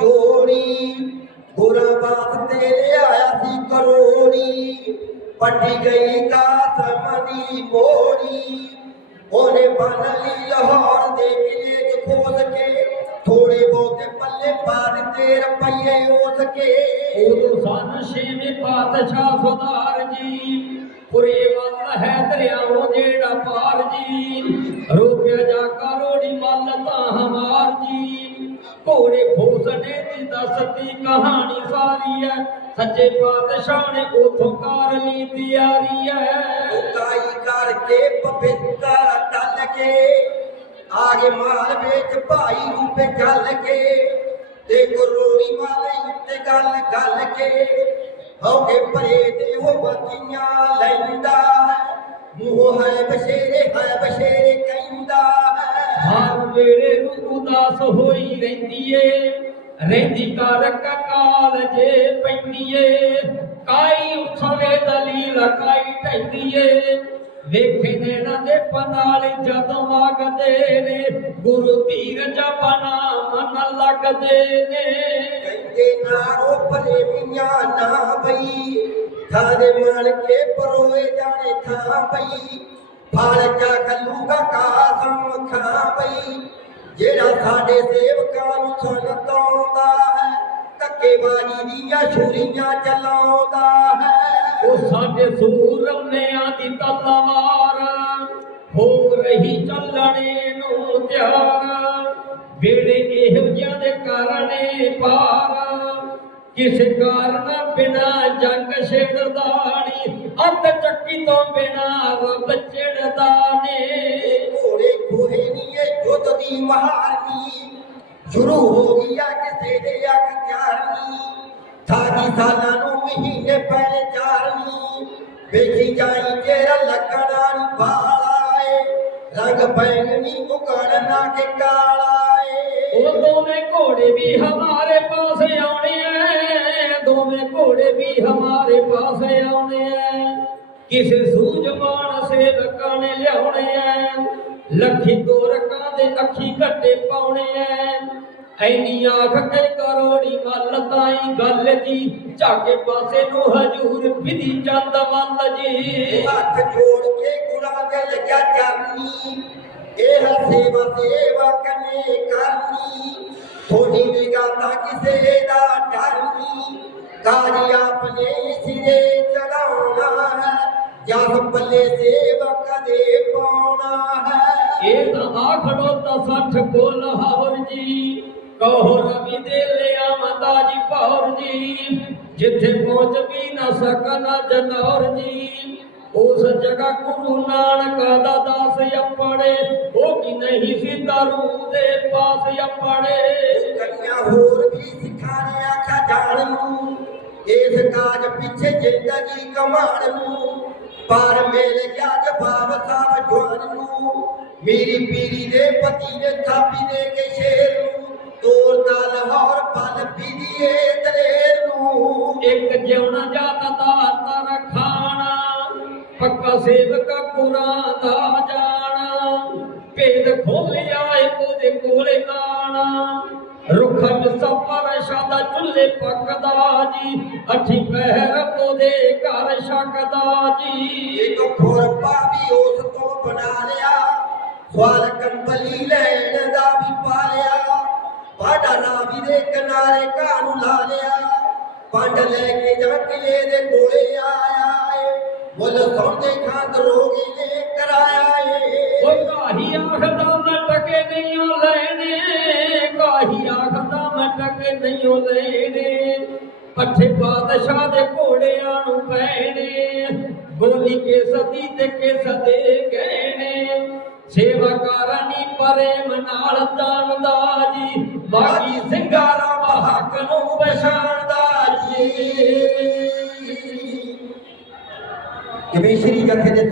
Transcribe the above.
ਜੋੜੀ। ਗੋਰਾ ਬਾਤ ਤੇ ਲਿਆਇਆ ਸੀ ਕਰੋੜੀ। ਪੱਟੀ ਗਈ ਕਾਸਮ ਦੀ ਮੋੜੀ। ਉਹਨੇ ਬਨ ਲਈ ਲਾਹੌਰ ਦੇ ਕਿਲੇ ਚ ਖੋਦ ਕੇ। ਥੋੜੇ ਬਹੁਤੇ ਪੱਲੇ ਪਾ ਦਿੱਤੇ ਰੁਪਈਏ ਉਸ ਕੇ। ਉਦੋਂ ਸਨ ਛੇਵੇਂ ਪਾਤਸ਼ਾਹ ਸੁਧਾਰ ਜੀ। ਪੁਰੇ ਵੱਲ ਹੈ ਦਰਿਆਓ ਜਿਹੜਾ ਪਾਰ ਜੀ। ਰੋਕਿਆ ਜਾ ਕਰੋੜੀ ਮੱਲ ਤਾਂ ਹਮਾਰ ਜੀ। ਘੋੜੇ ਫੋਸਣੇ ਦੀ ਦੱਸਦੀ, ਕਹਾਣੀ ਸਾਰੀ ਹੈ। ਸੱਚੇ ਪਾਤਸ਼ਾਹ ਨੇ ਉਥੋਂ ਕਰ ਲਈ ਤਿਆਰੀ ਹੈ। ਉਕਾਈ ਕਰਕੇ ਪਵਿੱਤਰ ਟੱਲ ਕੇ, ਆਗੇ ਮਾਲ ਵਿੱਚ ਭਾਈ ਰੂਪੇ ਚੱਲ ਕੇ, ਤੇ ਗੁਰੂਣੀ ਵਾਲੇ ਉੱਤੇ ਗੱਲ ਗੱਲ ਕੇ ਹੋਗੇ ਪਰੇ ਤੇ ਉਹ ਬੱਕੀਆਂ ਰਹਿੰਦੀ ਏ ਰਹਿੰਦੀ ਕਰ ਕਾਲ ਜੇ ਪੈਂਦੀ ਏ ਕਾਈ ਉਠਵੇ ਦਲੀਲ ਕਾਈ ਢੈਂਦੀ ਏ ਵੇਖੇ ਨੈਣਾ ਦੇ ਪਨਾਲ ਜਦੋਂ ਵਗਦੇ ਨੇ, ਗੁਰੂ ਧੀਰਜ ਬਨਾ ਮਨ ਲੱਗਦੇ ਨੇ। ਕਹਿੰਦੇ ਨਾ ਰੋ ਮੀਆਂ ਨਾ ਬਈ, ਥਾਂ ਦੇ ਕੇ ਪਰੋਏ ਜਾਣੇ ਥਾਂ ਬਈ। ਫਲ ਜਾ ਖਲੂਗਾ ਕਾਸਮ ਖਾਂ ਜਿਹੜਾ ਸਾਡੇ ਸੇਵਕਾਂ ਨੂੰ ਸੁਣਤਾਉਂਦਾ ਹੈ, ਧੱਕੇਬਾਜ਼ੀ ਦੀਆਂ ਛੁਰੀਆਂ ਚਲਾਉਂਦਾ ਹੈ। ਉਹ ਸਾਡੇ ਸੂਰਮਿਆਂ ਦੀ ਤਲਵਾਰ ਹੋ ਰਹੀ ਚੱਲਣੇ ਨੂੰ ਤਿਆਰ ਵੇੜੇ ਇਹੋ ਜਿਹਾਂ ਦੇ ਕਾਰਣੇ ਪਾਰ। ਕਿਸ ਕਾਰਨ ਬਿਨਾ ਜੰਗ ਛੇੜਦਾਣੀ ਅੱਤ ਚੱਕੀ ਤੋਂ ਬਿਨਾ ਰੱਬ ਚਿੜਦਾ ਇਹ ਜੁੱਧ ਦੀ ਮਹਾਰਨੀ ਸ਼ੁਰੂ ਹੋ ਗਿਆ ਕਿਸੇ ਦੇ ਅੱਖ ਤਿਆਰਨੀ ਥਾਗੀ ਸਾਲਾਂ ਨੂੰ ਮਹੀਨੇ ਪਹਿਲੇ ਚਾਰਨੀ ਵੇਖੀ ਜਾਈ ਤੇਰਾ ਲੱਗਣਾ ਨੀ ਬਾਲਾ ਏ ਰੰਗ ਪੈਣੀ ਉਗੜ ਨਾ ਕੇ ਕਾਲਾ ਏ ਉਹ ਦੋਵੇਂ ਘੋੜੇ ਵੀ ਹਮਾਰੇ ਪਾਸ ਆਉਣੇ ਐ ਦੋਵੇਂ ਘੋੜੇ ਵੀ ਹਮਾਰੇ ਪਾਸ ਆਉਣੇ ਐ ਕਿਸੇ ਸੂਝਵਾਨ ਸੇਵਕਾਂ ਨੇ ਲਿਆਉਣੇ ਐ ਲੱਖੀ ਤੋਰਕਾਂ ਦੇ ਅੱਖੀ ਘੱਟੇ ਪਾਉਣੇ ਐ। ਐਨੀ ਆਖ ਕੇ ਕਰੋੜੀ ਮੱਲ ਤਾਈ ਗੱਲ ਜੀ। ਝਾਕੇ ਪਾਸੇ ਨੂੰ ਹਜੂਰ ਵਿਧੀ ਚੰਦ ਵੱਲ ਜੀ। ਹੱਥ ਜੋੜ ਕੇ ਗੁਰਾਂ ਦੇ ਲੱਗਿਆ ਚਰਨੀ ਇਹ ਸੇਵਾ ਸੇਵਾ ਕਨੇ ਕਰਨੀ। ਥੋੜੀ ਨਿਗਾਹ ਤਾਂ ਕਿਸੇ ਦਾ ਡਰ ਨਹੀਂ ਕਾਜ ਆਪਣੇ ਸਿਰੇ ਚੜਾਉਣਾ ਹੈ ਜਸ ਬੱਲੇ ਸੇਵਕ ਦੇ ਪਾਉਣਾ ਹੈ। ਇਹ ਤਾਂ ਆਖੜੋ ਤਾਂ ਸੱਠ ਕੋਲ ਹਾਵਰ ਜੀ ਕਹੋ ਰਵੀ ਦੇ ਲਿਆ ਮਤਾ ਜੀ ਭੌਰ ਜੀ ਜਿੱਥੇ ਪਹੁੰਚ ਵੀ ਨਾ ਸਕਣਾ ਜਨੌਰ ਜੀ। ਉਸ ਜਗ੍ਹਾ ਗੁਰੂ ਨਾਨਕ ਦਾ ਦਾਸ ਅਪੜੇ ਉਹ ਕੀ ਨਹੀਂ ਸੀ ਦਾਰੂ ਦੇ ਪਾਸ ਅਪੜੇ ਕਈਆਂ ਹੋਰ ਵੀ ਸਿਖਾਣੇ ਆਖਾ ਜਾਣ ਨੂੰ ਇਸ ਕਾਜ ਪਿੱਛੇ ਜ਼ਿੰਦਗੀ ਕਮਾਣ ਨੂੰ। ਪਰ ਮਿਲ ਗਿਆ ਜਵਾਬ ਸਾਹਿਬ ਜਵਾਨ ਨੂੰ, ਮੇਰੀ ਪੀਰੀ ਦੇ ਪਤੀ ਨੇ ਥਾਪੀ ਦੇ ਕੇ ਸ਼ੇਰ ਨੂੰ ਤੋਰਦਾ ਲਾਹੌਰ ਪਲ ਪੀਦੀਏ ਦਲੇਰ ਨੂੰ। ਇੱਕ ਜਿਉਣਾ ਜਾਤ ਦਾ ਤਰ ਖਾਣਾ, ਪੱਕਾ ਸੇਵਕ ਕੁਰਾਂ ਦਾ ਜਾਣਾ। ਭੇਦ ਖੋਲਿਆ ਏ ਉਹਦੇ ਕੋਲੇ ਆਣਾ। ਰੁੱਖ ਮਿਸਪਰ ਸ਼ਾਦਾ ਚੁੱਲੇ ਪੱਕਦਾ ਜੀ। ਅੱਠੀ ਪਹਿਰ ਉਹਦੇ ਘਰ ਛਕਦਾ ਜੀ। ਇੱਕ ਖੁਰਪਾ ਵੀ ਉਸ ਤੋਂ ਬਣਾ ਲਿਆ। ਸਵਾਲ ਕੰਬਲੀ ਲੈਣ ਦਾ ਵੀ ਪਾ ਲਿਆ ਪਾਡਾ ਰਾਵੀ ਦੇ ਕਿਨਾਰੇ ਘਾਹ ਨੂੰ ਲਾ ਲਿਆ। ਪੰਡ ਲੈ ਕੇ ਜਾ ਕਿਲੇ ਦੇ ਕੋਲੇ ਆਇਆ ਏ। ਮੁੱਲ ਸੌਂਦੇ ਖਾਂ ਰੋਗੀ ਨੇ ਕਰਾਇਆ ਏ। ਓਏ ਕਾਹੀ ਆਖਦਾ ਬਾਦਸ਼ਾਹ ਦੇ ਘੋੜਿਆਂ ਨੂੰ ਪੈਣੇ ਗੋਲੀ ਕੇ ਸਦੀ ਤੇ ਕੇ ਸਦੇ ਗਹਿਣੇ। ਸੇਵਾ ਕਾਰਨੀ ਪ੍ਰੇਮ ਨਾਲ ਜਾਣਦਾ ਜੀ ਬਾਕੀ ਸਿੰਗਾਰਾ ਬਹਕ ਨੂੰ ਪਛਾਣਦਾ ਜੀ ਕਿਵੇਂ ਸ਼੍ਰੀ ਜਥੇ ਦੇ